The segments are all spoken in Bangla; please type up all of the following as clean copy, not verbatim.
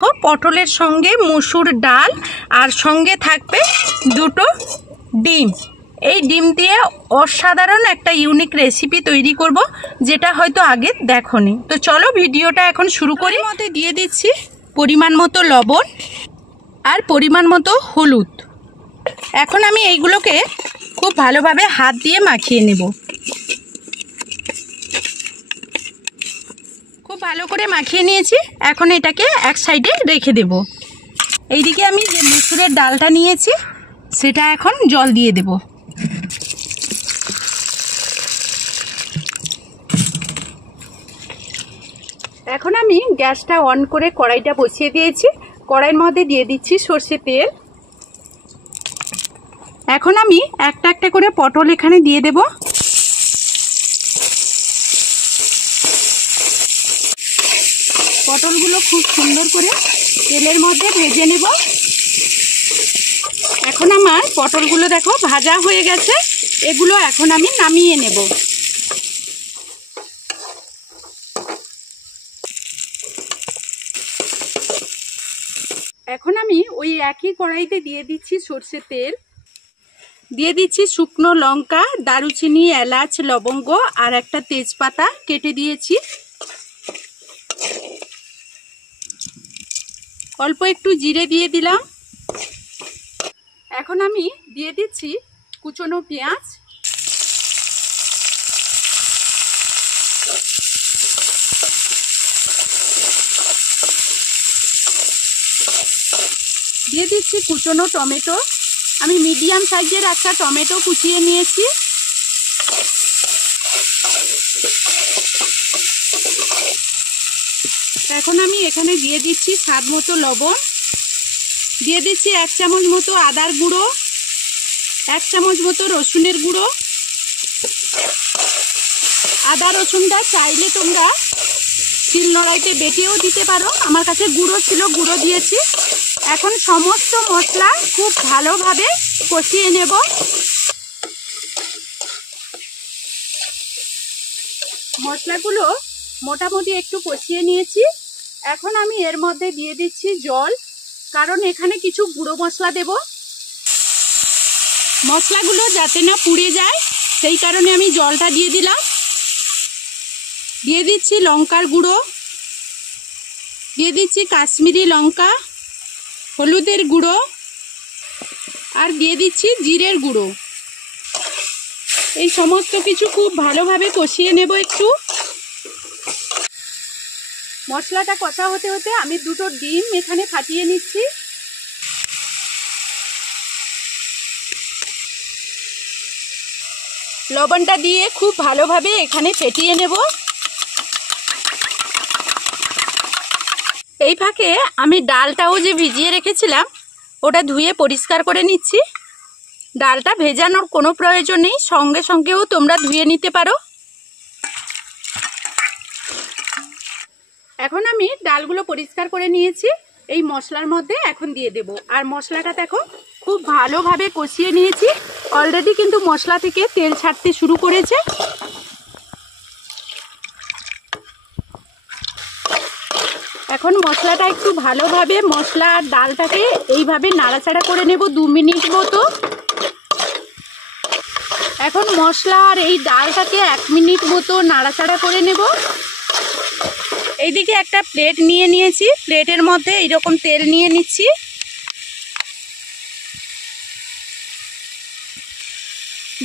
পটলের সঙ্গে মসুর ডাল আর সঙ্গে থাকবে দুটো ডিম। এই ডিম দিয়ে অসাধারণ একটা ইউনিক রেসিপি তৈরি করব, যেটা হয়তো আগে দেখোনি। তো চলো ভিডিওটা এখন শুরু করি। মতে দিয়ে দিচ্ছি পরিমাণ মতো লবণ আর পরিমাণ মতো হলুদ। এখন আমি এইগুলোকে খুব ভালোভাবে হাত দিয়ে মাখিয়ে নেব। খুব ভালো করে মাখিয়ে নিয়েছি, এখন এটাকে এক সাইডে রেখে দেব। এইদিকে আমি যে মসুরের ডালটা নিয়েছি সেটা এখন জল দিয়ে দেব। এখন আমি গ্যাসটা অন করে কড়াইটা বসিয়ে দিয়েছি। কড়াইয়ের মধ্যে দিয়ে দিচ্ছি সর্ষের তেল। এখন আমি একটা একটা করে পটল এখানে দিয়ে দেব। পটলগুলো খুব সুন্দর করে তেলের মধ্যে ভেজে নেব। এখন আমার পটলগুলো দেখো ভাজা হয়ে গেছে, এগুলো এখন আমি নামিয়ে নেব। এখন আমি ওই একই কড়াইতে দিয়ে দিচ্ছি সর্ষের তেল, দিয়ে দিচ্ছি শুকনো লঙ্কা, দারুচিনি, এলাচ, লবঙ্গ আর একটা তেজপাতা কেটে দিয়েছি। অল্প একটু জিরে দিয়ে দিলাম। এখন আমি দিয়ে দিচ্ছি কুচনো পেঁয়াজ, দিয়ে দিচ্ছি কুচনো টমেটো। আমি মিডিয়াম সাইজের একটা টমেটো কুচিয়ে নিয়েছি। এখন আমি এখানে দিয়ে দিচ্ছি স্বাদ মতো লবণ, দিয়ে দিচ্ছি 1 চামচ মতো আদার গুঁড়ো, 1 চামচ মতো রসুনের গুঁড়ো। আদা রসুনটা চাইলে তোমরা শিলনোড়াইতে বেটেও দিতে পারো, আমার কাছে গুঁড়ো ছিল, গুঁড়ো দিয়েছি। এখন সমস্ত মশলা খুব ভালোভাবে কষিয়ে নেব। মশলাগুলো মোটামুটি একটু কষিয়ে নিয়েছি। এখন আমি এর মধ্যে দিয়ে দিচ্ছি জল, কারণ এখানে কিছু গুঁড়ো মশলা দেব। মশলাগুলো যাতে না পুড়ে যায় সেই কারণে আমি জলটা দিয়ে দিলাম। দিয়ে দিচ্ছি লঙ্কার গুঁড়ো, দিয়ে দিচ্ছি কাশ্মীরি লঙ্কা, হলুদের গুঁড়ো আর দিয়ে দিচ্ছি জিরের গুঁড়ো। এই সমস্ত কিছু খুব ভালোভাবে কষিয়ে নেব একটু। মশলাটা কষা হতে হতে আমি দুটো ডিম এখানে ফাটিয়ে নিচ্ছি। লবণটা দিয়ে খুব ভালোভাবে এখানে ফেটিয়ে নেব। এই ফাঁকে আমি ডালটাও যে ভিজিয়ে রেখেছিলাম ওটা ধুয়ে পরিষ্কার করে নিচ্ছি। ডালটা ভেজানোর কোনো প্রয়োজন নেই, সঙ্গে সঙ্গেও তোমরা ধুয়ে নিতে পারো। এখন আমি ডালগুলো পরিষ্কার করে নিয়েছি, এই মশলার মধ্যে এখন দিয়ে দেব। আর মশলাটা দেখো খুব ভালোভাবে কষিয়ে নিয়েছি, অলরেডি কিন্তু মশলা থেকে তেল ছাড়তে শুরু করেছে। এখন মশলাটা একটু ভালোভাবে মশলা আর ডালটাকে এইভাবে নাড়াচাড়া করে নেব 2 মিনিট মতো। এখন মশলা আর এই ডালটাকে 1 মিনিট মতো নাড়াচাড়া করে নেব। এইদিকে একটা প্লেট নিয়ে নিয়েছি, প্লেটের মধ্যে এইরকম তেল নিয়ে নিচ্ছি।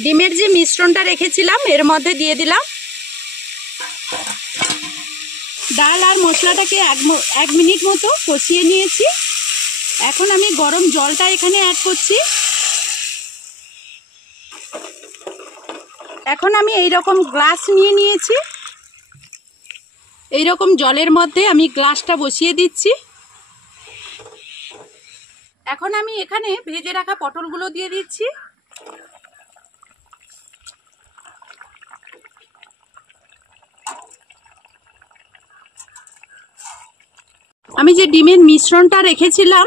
ডিমের যে মিশ্রণটা রেখেছিলাম এর মধ্যে দিয়ে দিলাম। ডাল আর মশলাটাকে 1 মিনিট মতো কষিয়ে নিয়েছি। এখন আমি গরম জলটা এখানে অ্যাড করছি। এখন আমি এইরকম গ্লাস নিয়ে নিয়েছি, এইরকম জলের মধ্যে আমি গ্লাসটা বসিয়ে দিচ্ছি। এখন আমি এখানে ভেজে রাখা পটলগুলো দিয়ে দিচ্ছি। আমি যে ডিমের মিশ্রণটা রেখেছিলাম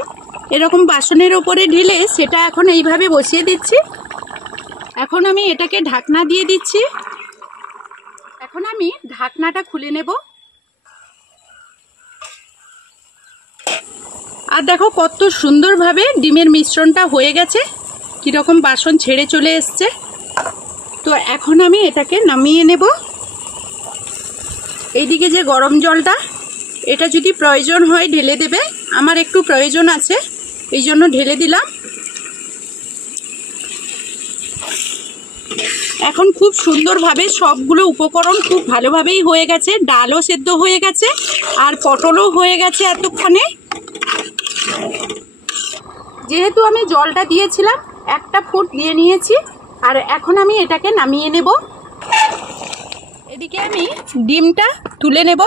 এরকম বাসনের ওপরে ঢেলে সেটা এখন এইভাবে বসিয়ে দিচ্ছি। এখন আমি এটাকে ঢাকনা দিয়ে দিচ্ছি। এখন আমি ঢাকনাটা খুলে নেব। আর দেখো কত সুন্দরভাবে ডিমের মিশ্রণটা হয়ে গেছে, কীরকম বাসন ছেড়ে চলে এসছে। তো এখন আমি এটাকে নামিয়ে নেব। এইদিকে যে গরম জলটা, এটা যদি প্রয়োজন হয় ঢেলে দেবে, আমার একটু প্রয়োজন আছে এই জন্য ঢেলে দিলাম। এখন খুব সুন্দরভাবে সবগুলো উপকরণ খুব ভালোভাবেই হয়ে গেছে, ডালও সেদ্ধ হয়ে গেছে আর পটলও হয়ে গেছে এতক্ষণে। যেহেতু আমি জলটা দিয়েছিলাম, একটা ফুট দিয়ে নিয়েছি, আর এখন আমি এটাকে নামিয়ে নেব। এদিকে আমি ডিমটা তুলে নেব।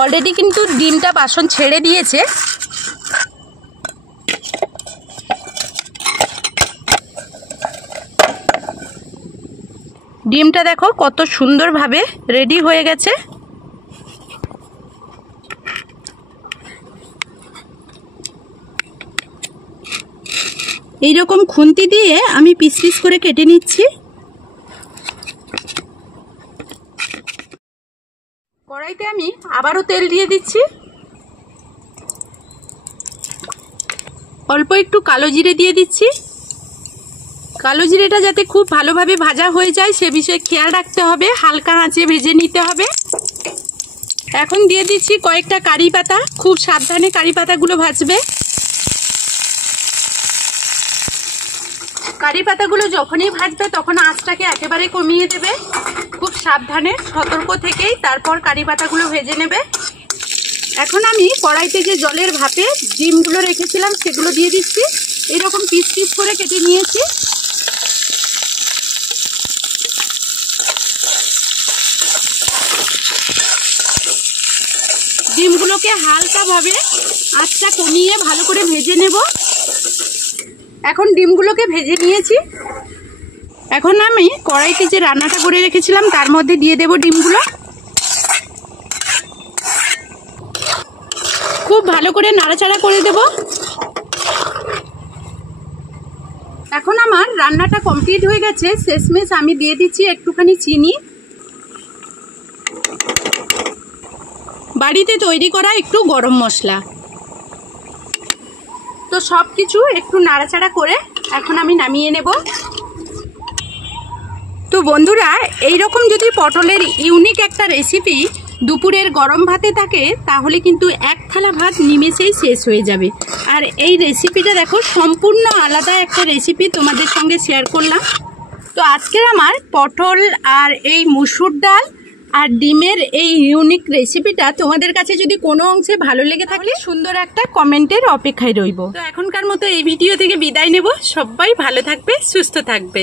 অলরেডি কিন্তু ডিমটা বাসন ছেড়ে দিয়েছে। ডিমটা দেখো কত সুন্দরভাবে রেডি হয়ে গেছে। এইরকম খুন্তি দিয়ে আমি পিস পিস করে কেটে নিচ্ছি। কড়াইতে আমি আবারও তেল দিয়ে দিচ্ছি। অল্প একটু কালো জিরে দিয়ে দিচ্ছি। কালো জিরেটা যাতে খুব ভালোভাবে ভাজা হয়ে যায় সে বিষয়ে খেয়াল রাখতে হবে, হালকা আঁচে ভেজে নিতে হবে। এখন দিয়ে দিচ্ছি কয়েকটা কারি পাতা, খুব সাবধানে কারি পাতাগুলো ভাজবে। কারি পাতাগুলো যখনই ভাজবে তখন আঁচটাকে একেবারে কমিয়ে দেবে। খুব সাবধানে সতর্ক থেকেই তারপর কারি পাতাগুলো ভেজে নেবে। এখন আমি কড়াইতে যে জলের ভাপে ডিমগুলো রেখেছিলাম সেগুলো দিয়ে দিচ্ছি। এরকম পিস পিস করে কেটে নিয়েছি। ডিমগুলোকে হালকাভাবে আঁচটা কমিয়ে ভালো করে ভেজে নেব। এখন ডিমগুলোকে ভেজে নিয়েছি। এখন আমি কড়াইতে যে রান্নাটা করে রেখেছিলাম তার মধ্যে দিয়ে দেব ডিমগুলো। খুব ভালো করে নাড়াচাড়া করে দেব। এখন আমার রান্নাটা কমপ্লিট হয়ে গেছে। শেষমেশ আমি দিয়ে দিচ্ছি একটুখানি চিনি, বাড়িতে তৈরি করা একটু গরম মশলা। তো সব কিছু একটু নাড়াচাড়া করে এখন আমি নামিয়ে নেব। তো বন্ধুরা, এইরকম যদি পটলের ইউনিক একটা রেসিপি দুপুরের গরম ভাতে থাকে তাহলে কিন্তু এক থালা ভাত নিমেষেই শেষ হয়ে যাবে। আর এই রেসিপিটা দেখো সম্পূর্ণ আলাদা একটা রেসিপি তোমাদের সঙ্গে শেয়ার করলাম। তো আজকের আমার পটল আর এই মুসুর ডাল আর ডিমের এই ইউনিক রেসিপিটা তোমাদের কাছে যদি কোনো অংশে ভালো লেগে থাকে সুন্দর একটা কমেন্টের অপেক্ষায় রইব। তো এখনকার মতো এই ভিডিও থেকে বিদায় নেব। সবাই ভালো থাকবে, সুস্থ থাকবে।